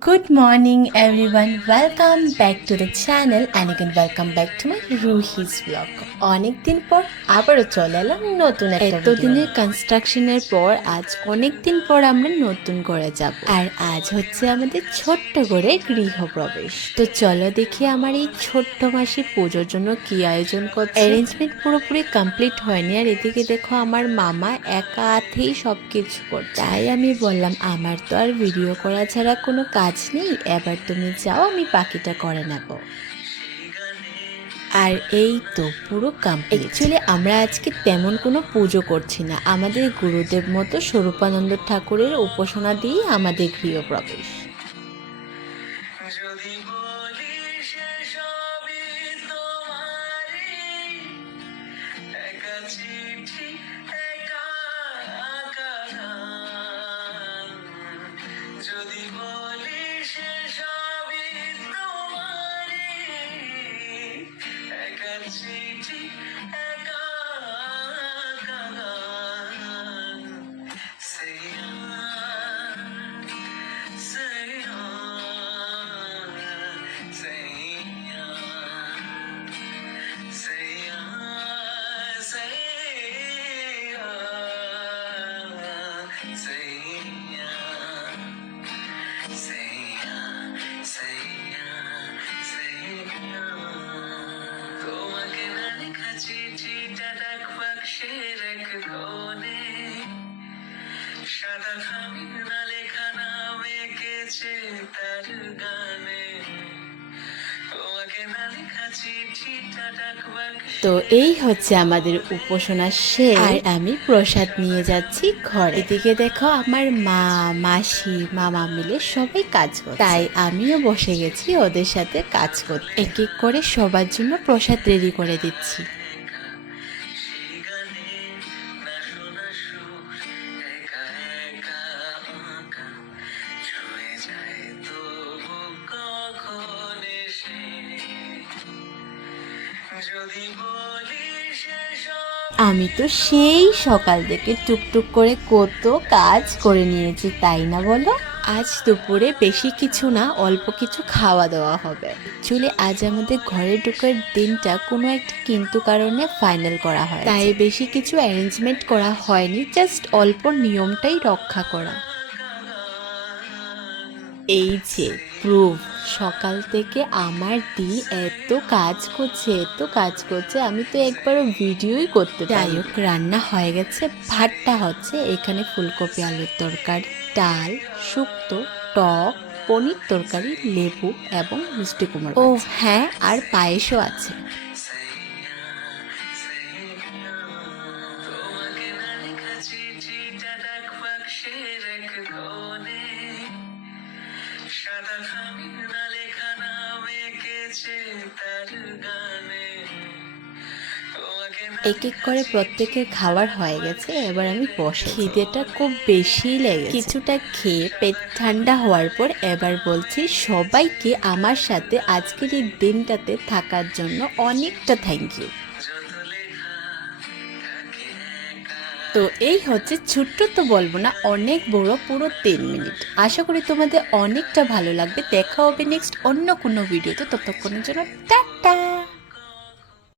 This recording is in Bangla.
Good morning everyone, welcome back to the channel and again welcome back to my Ruhi's vlog. অনেক দিন পর আবারও চলে এলাম নতুন একটা এতদিনের কনস্ট্রাকশনের পর আজ অনেক দিন পর আমরা নতুন করে যাব আর আজ হচ্ছে আমাদের ছোট্ট করে গৃহপ্রবেশ। তো চলো দেখি আমার এই ছোট্ট মাসি পুজোর জন্য কি আয়োজন করছে। অ্যারেঞ্জমেন্ট পুরোপুরি কমপ্লিট হয়নি আর এদিকে দেখো আমার মামা একা হাতেই সবকিছু করছে। তাই আমি বললাম আমার তো আর ভিডিও করা ছাড়া কোনো কাজ নেই, এবার তুমি যাও আমি বাকিটা করে নেব। আর এই তো পুরো কমপ্লিট। অ্যাকচুয়ালি আমরা আজকে তেমন কোনো পুজো করছি না, আমাদের গুরুদেব মতো স্বরূপানন্দ ঠাকুরের উপাসনা দিয়ে আমাদের গৃহপ্রবেশ। তো এই হচ্ছে আমাদের উপাসনা শেষ আর আমি প্রসাদ নিয়ে যাচ্ছি ঘরে। এদিকে দেখো আমার মা, মাসি, মামা মিলে সবাই কাজ করছে, তাই আমিও বসে গেছি ওদের সাথে কাজ করতে। এক এক করে সবার জন্য প্রসাদ রেডি করে দিচ্ছি। আমি তো সেই সকাল থেকে টুকটুক করে কত কাজ করে নিয়েছি, তাই না বলো? আজ দুপুরে বেশি কিছু না, অল্প কিছু খাওয়া দাওয়া হবে। অ্যাকচুয়ালি আজ আমাদের ঘরে ঢোকার দিনটা কোনো একটা কিন্তু কারণে ফাইনাল করা হয়, তাই বেশি কিছু অ্যারেঞ্জমেন্ট করা হয়নি, জাস্ট অল্প নিয়মটাই রক্ষা করা। এই যে প্রুফ, সকাল থেকে আমার দি এত কাজ করছে আমি তো একবারও ভিডিওই করতে। যাই হোক, রান্না হয়ে গেছে, ভাতটা হচ্ছে, এখানে ফুলকপি আলুর তরকারি, ডাল, শুক্তো, টক, পনির তরকারি, লেবু এবং মিষ্টি কুমড়া। ও হ্যাঁ, আর পায়েসও আছে। এক এক করে প্রত্যেকের খাবার হয়ে গেছে, এবার আমি বসে। খিদেটা খুব বেশি লেগে, কিছুটা খেয়ে পেট ঠান্ডা হওয়ার পর এবার বলছি সবাইকে আমার সাথে আজকের এই দিনটাতে থাকার জন্য অনেকটা থ্যাংক ইউ। তো এই হচ্ছে ছোট্ট তো বলবো না, অনেক বড়, পুরো 3 মিনিট। আশা করি তোমাদের অনেকটা ভালো লাগবে। দেখা হবে নেক্সট অন্য কোনো ভিডিওতে, ততক্ষণের জন্য